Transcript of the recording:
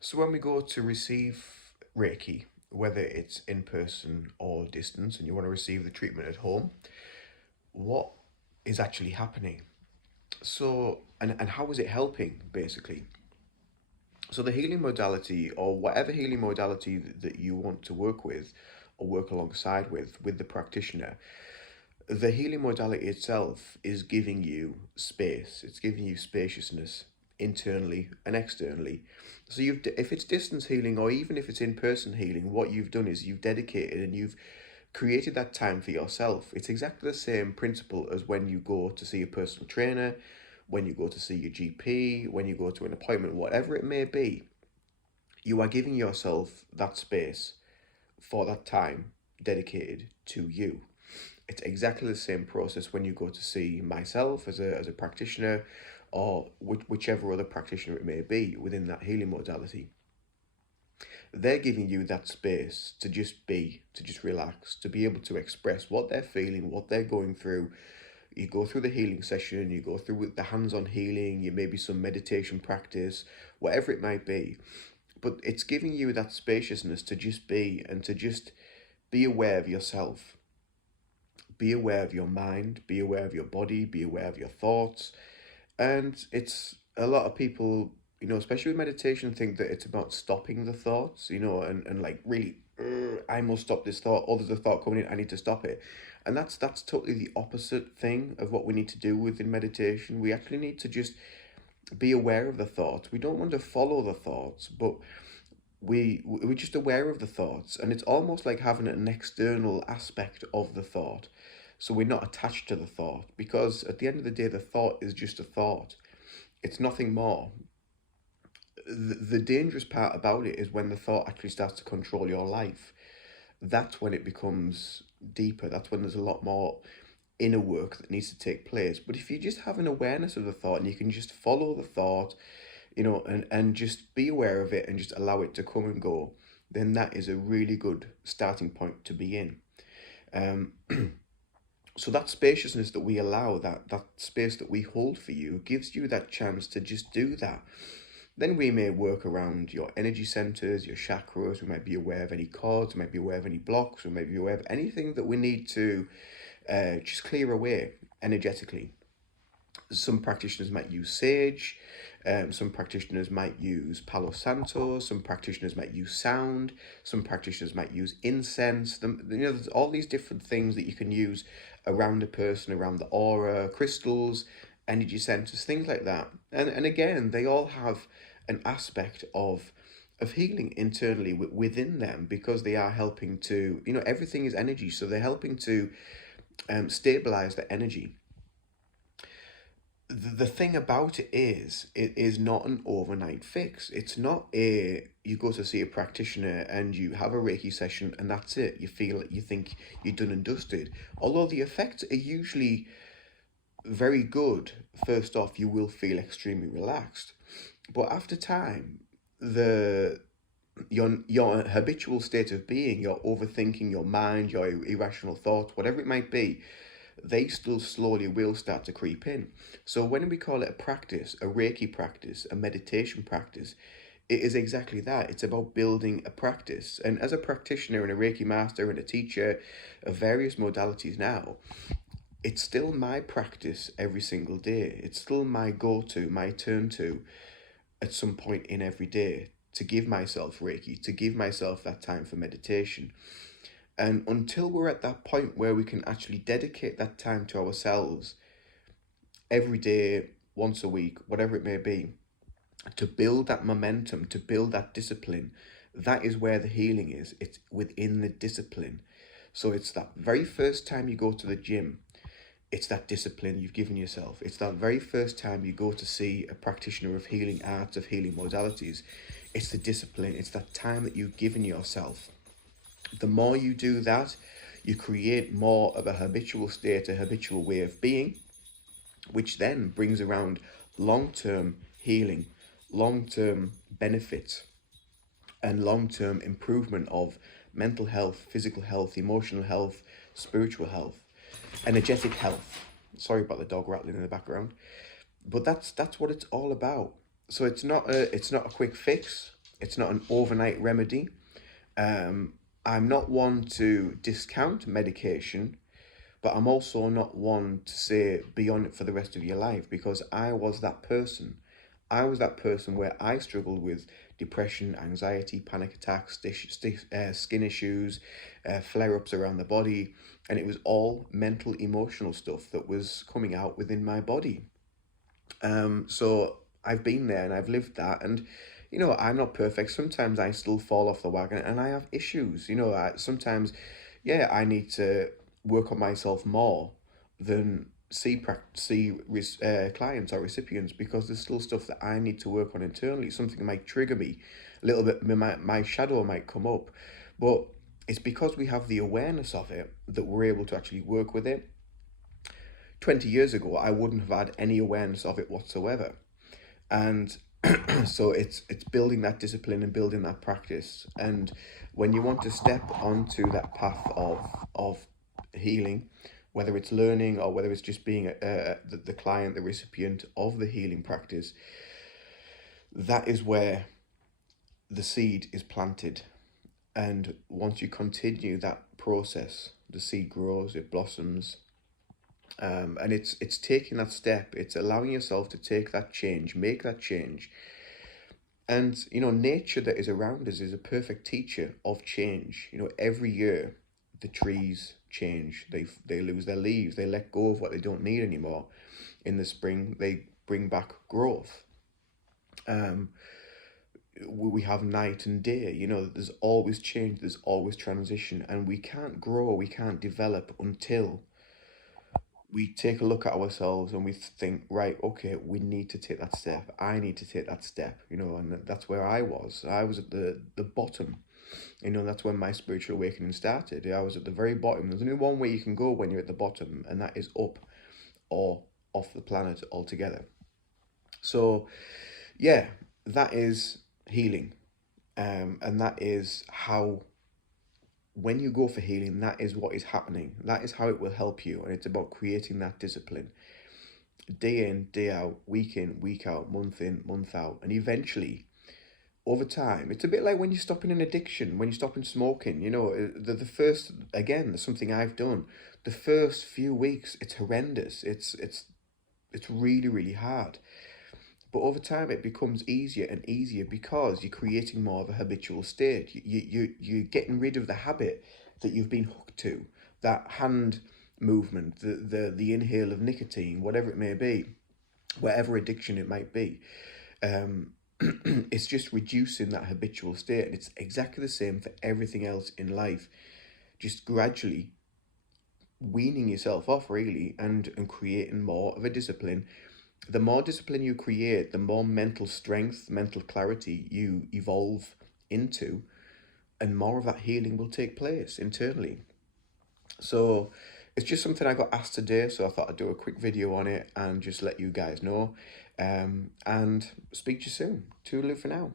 So when we go to receive Reiki, whether it's in person or distance, and you want to receive the treatment at home, what is actually happening? So, and how is it helping, basically? So the healing modality, or whatever healing modality that you want to work with or work alongside with the practitioner, the healing modality itself is giving you space. It's giving you spaciousness internally and externally. So if it's distance healing or even if it's in-person healing, what you've done is you've dedicated and you've created that time for yourself. It's exactly the same principle as when you go to see a personal trainer, when you go to see your GP, when you go to an appointment, whatever it may be. You are giving yourself that space for that time dedicated to you. It's exactly the same process when you go to see myself as a practitioner, or whichever other practitioner it may be within that healing modality. They're giving you that space to just be, to just relax, to be able to express what they're feeling, what they're going through. You go through the healing session, you go through with the hands-on healing, you maybe some meditation practice, whatever it might be. But it's giving you that spaciousness to just be and to just be aware of yourself. Be aware of your mind, be aware of your body, be aware of your thoughts. And it's a lot of people, especially with meditation, think that it's about stopping the thoughts, and like really, I must stop this thought, or there's a thought coming in, I need to stop it. And that's totally the opposite thing of what we need to do within meditation. We actually need to just be aware of the thoughts. We don't want to follow the thoughts, but we're just aware of the thoughts, and it's almost like having an external aspect of the thought, so we're not attached to the thought, because at the end of the day the thought is just a thought. It's nothing more. The dangerous part about it is when the thought actually starts to control your life. That's when it becomes deeper. That's when there's a lot more inner work that needs to take place. But if you just have an awareness of the thought and you can just follow the thought, and just be aware of it and just allow it to come and go, then that is a really good starting point to be in. Um, so that spaciousness that we allow, that space that we hold for you, gives you that chance to just do that. Then we may work around your energy centers, your chakras. We might be aware of any cords, we might be aware of any blocks, we might be aware of anything that we need to just clear away energetically. Some practitioners might use sage, some practitioners might use Palo Santo, some practitioners might use sound, some practitioners might use incense. There's all these different things that you can use around a person, around the aura, crystals, energy centers, things like that. And again, they all have an aspect of healing internally within them, because they are helping to, everything is energy, so they're helping to stabilize the energy. The thing about it is not an overnight fix. It's not you go to see a practitioner and you have a Reiki session and that's it. You think you're done and dusted. Although the effects are usually very good, first off, you will feel extremely relaxed. But after time, the your habitual state of being, your overthinking, your mind, your irrational thoughts, whatever it might be, they still slowly will start to creep in. So when we call it a practice, a Reiki practice, a meditation practice, it is exactly that. It's about building a practice. And as a practitioner and a Reiki master and a teacher of various modalities now, it's still my practice every single day. It's still my go-to, my turn to at some point in every day, to give myself Reiki, to give myself that time for meditation. And until we're at that point where we can actually dedicate that time to ourselves every day, once a week, whatever it may be, to build that momentum, to build that discipline, that is where the healing is. It's within the discipline. So it's that very first time you go to the gym, it's that discipline you've given yourself. It's that very first time you go to see a practitioner of healing arts, of healing modalities. It's the discipline. It's that time that you've given yourself. The more you do that, you create more of a habitual state, a habitual way of being, which then brings around long-term healing, long-term benefits, and long-term improvement of mental health, physical health, emotional health, spiritual health, energetic health. Sorry about the dog rattling in the background, but that's what it's all about. So it's not a quick fix. It's not an overnight remedy. Um, I'm not one to discount medication, but I'm also not one to say be on it for the rest of your life, because I was that person. I was that person where I struggled with depression, anxiety, panic attacks, skin issues, flare ups around the body, and it was all mental, emotional stuff that was coming out within my body. So I've been there and I've lived that, and I'm not perfect. Sometimes I still fall off the wagon and I have issues. Sometimes, yeah, I need to work on myself more than clients or recipients, because there's still stuff that I need to work on internally. Something might trigger me a little bit. My shadow might come up, but it's because we have the awareness of it that we're able to actually work with it. 20 years ago, I wouldn't have had any awareness of it whatsoever. And so it's building that discipline and building that practice. And when you want to step onto that path of healing, whether it's learning or whether it's just being the client, the recipient of the healing practice, that is where the seed is planted. And once you continue that process, the seed grows, it blossoms, and it's taking that step. It's allowing yourself to take that change, make that change. And nature that is around us is a perfect teacher of change. Every year the trees change. They lose their leaves. They let go of what they don't need anymore. In the spring, they bring back growth. Um, we have night and day. There's always change. There's always transition, and we can't grow. We can't develop until we take a look at ourselves and we think, right, okay, we need to take that step. I need to take that step, and that's where I was. I was at the bottom. That's when my spiritual awakening started. I was at the very bottom. There's only one way you can go when you're at the bottom, and that is up or off the planet altogether. So, yeah, that is healing. And that is how, when you go for healing, that is what is happening. That is how it will help you. And it's about creating that discipline day in, day out, week in, week out, month in, month out. And eventually, over time, it's a bit like when you're stopping an addiction, when you're stopping smoking. The first, again, there's something I've done. The first few weeks, it's horrendous. It's really, really hard. But over time, it becomes easier and easier because you're creating more of a habitual state. You're getting rid of the habit that you've been hooked to, that hand movement, the inhale of nicotine, whatever it may be, whatever addiction it might be. It's just reducing that habitual state. And it's exactly the same for everything else in life. Just gradually weaning yourself off, really, and creating more of a discipline. The more discipline you create, the more mental strength, mental clarity you evolve into, and more of that healing will take place internally. So it's just something I got asked today, so I thought I'd do a quick video on it and just let you guys know. And speak to you soon. Toodaloo for now.